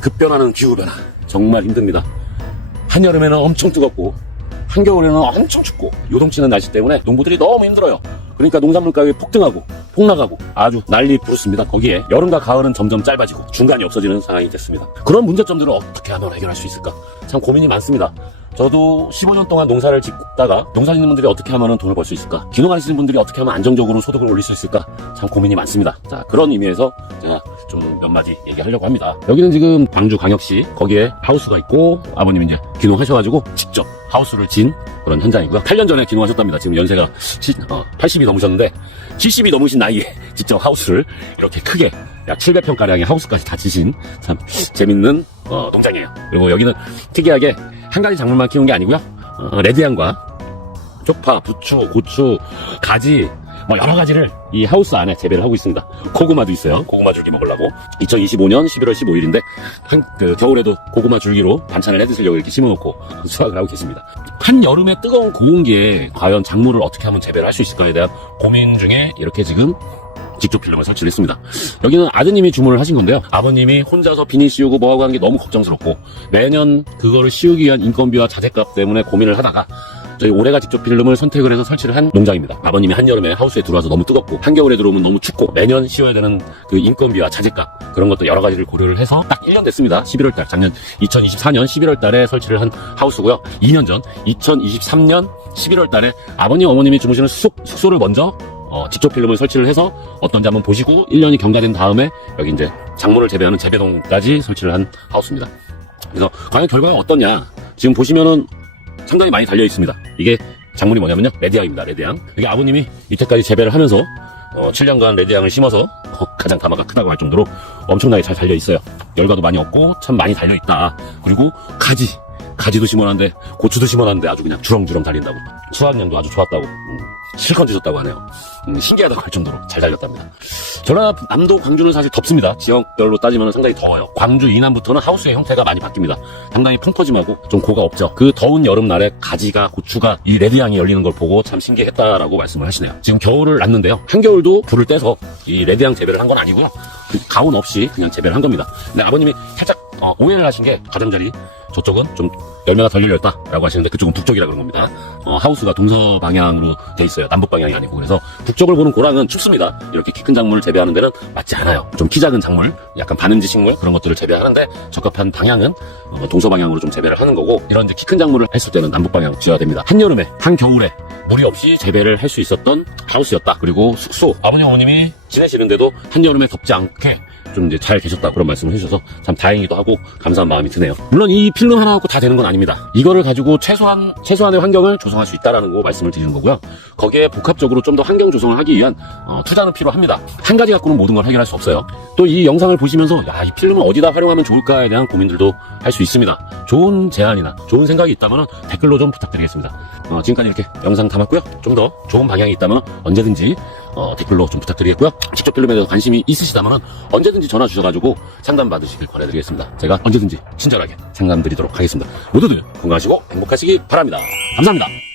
급변하는 기후변화 정말 힘듭니다. 한여름에는 엄청 뜨겁고 한겨울에는 엄청 춥고 요동치는 날씨 때문에 농부들이 너무 힘들어요. 그러니까 농산물 가격이 폭등하고 폭락하고 아주 난리 부르습니다. 거기에 여름과 가을은 점점 짧아지고 중간이 없어지는 상황이 됐습니다. 그런 문제점들을 어떻게 하면 해결할 수 있을까? 참 고민이 많습니다. 저도 15년 동안 농사를 짓다가 농사 짓는 분들이 어떻게 하면 돈을 벌 수 있을까? 기농하시는 분들이 어떻게 하면 안정적으로 소득을 올릴 수 있을까? 참 고민이 많습니다. 자, 그런 의미에서 제가 좀 몇 마디 얘기하려고 합니다. 여기는 지금 광주광역시 거기에 하우스가 있고 아버님이 이제 기농하셔가지고 직접 하우스를 진 그런 현장이고요. 8년 전에 기농하셨답니다. 지금 연세가 80이 넘으셨는데 70이 넘으신 나이에 직접 하우스를 이렇게 크게 약 700평가량의 하우스까지 다 지신 참 재밌는 어, 농장이에요. 그리고 여기는 특이하게 한 가지 작물만 키운 게 아니고요. 어, 레드향과 쪽파, 부추, 고추, 가지 뭐 여러 가지를 이 하우스 안에 재배를 하고 있습니다. 고구마도 있어요. 고구마 줄기 먹으려고. 2025년 11월 15일인데 한 그 겨울에도 고구마 줄기로 반찬을 해 드시려고 이렇게 심어놓고 수확을 하고 계십니다. 한 여름의 뜨거운 고온기에 과연 작물을 어떻게 하면 재배를 할 수 있을까에 대한 고민 중에 이렇게 지금 직접 필름을 설치를 했습니다. 여기는 아드님이 주문을 하신 건데요. 아버님이 혼자서 비닐 씌우고 뭐하고 하는 게 너무 걱정스럽고 매년 그거를 씌우기 위한 인건비와 자재값 때문에 고민을 하다가 저희 올해가 직접 필름을 선택을 해서 설치를 한 농장입니다. 아버님이 한여름에 하우스에 들어와서 너무 뜨겁고 한겨울에 들어오면 너무 춥고 매년 씌워야 되는 그 인건비와 자재값 그런 것도 여러 가지를 고려를 해서 딱 1년 됐습니다. 11월 달 작년 2024년 11월 달에 설치를 한 하우스고요. 2년 전 2023년 11월 달에 아버님 어머님이 주무시는 숙, 숙소를 먼저 어, 직접 필름을 설치를 해서 어떤지 한번 보시고 1년이 경과된 다음에 여기 이제 작물을 재배하는 재배동까지 설치를 한 하우스입니다. 그래서 과연 결과가 어떠냐? 지금 보시면은 상당히 많이 달려 있습니다. 이게 작물이 뭐냐면요. 레드향입니다. 레드향. 이게 아버님이 이때까지 재배를 하면서 어, 7년간 레드향을 심어서 어, 가장 가마가 크다고 할 정도로 엄청나게 잘 달려 있어요. 열과도 많이 없고 참 많이 달려 있다. 그리고 가지. 가지도 심어놨는데 고추도 심어놨는데 아주 그냥 주렁주렁 달린다고. 수확량도 아주 좋았다고. 음, 실컷 주셨다고 하네요. 음, 신기하다고 할 정도로 잘 달렸답니다. 전라 남도 광주는 사실 덥습니다. 지역별로 따지면 상당히 더워요. 광주 이남부터는 하우스의 형태가 많이 바뀝니다. 상당히 펑퍼짐하고 좀 고가 없죠. 그 더운 여름날에 가지가 고추가 이 레드향이 열리는 걸 보고 참 신기했다라고 말씀을 하시네요. 지금 겨울을 났는데요. 한겨울도 불을 떼서 이 레드향 재배를 한 건 아니고요. 그 가온 없이 그냥 재배를 한 겁니다. 근데 아버님이 살짝 어, 오해를 하신 게 가장자리 저쪽은 좀 열매가 덜 열렸다 라고 하시는데 그쪽은 북쪽이라 그런 겁니다. 어, 하우스가 동서 방향으로 돼 있어요. 남북 방향이 아니고 그래서 북쪽을 보는 고랑은 춥습니다. 이렇게 키 큰 작물을 재배하는 데는 맞지 않아요. 좀 키 작은 작물, 약간 반은지 식물 그런 것들을 재배하는데 적합한 방향은 어, 동서 방향으로 좀 재배를 하는 거고 이런 키 큰 작물을 했을 때는 남북 방향 지어야 됩니다. 한여름에 한겨울에 무리 없이 재배를 할 수 있었던 하우스였다. 그리고 숙소 아버님 어머님이 지내시는데도 한여름에 덥지 않게 좀 이제 잘 계셨다 그런 말씀을 해주셔서 참 다행이기도 하고 감사한 마음이 드네요. 물론 이 필름 하나 갖고 다 되는 건 아닙니다. 이거를 가지고 최소한 최소한의 환경을 조성할 수 있다라는 거 말씀을 드리는 거고요. 거기에 복합적으로 좀 더 환경 조성을 하기 위한 어, 투자는 필요합니다. 한 가지 갖고는 모든 걸 해결할 수 없어요. 또 이 영상을 보시면서 야 이 필름을 어디다 활용하면 좋을까에 대한 고민들도 할 수 있습니다. 좋은 제안이나 좋은 생각이 있다면 댓글로 좀 부탁드리겠습니다. 어, 지금까지 이렇게 영상 담았고요. 좀 더 좋은 방향이 있다면 언제든지 어, 댓글로 좀 부탁드리겠고요. 직접 필름에 대해서 관심이 있으시다면 언제든지 전화 주셔가지고 상담 받으시길 바라드리겠습니다. 제가 언제든지 친절하게 상담 드리도록 하겠습니다. 모두들 건강하시고 행복하시기 바랍니다. 감사합니다.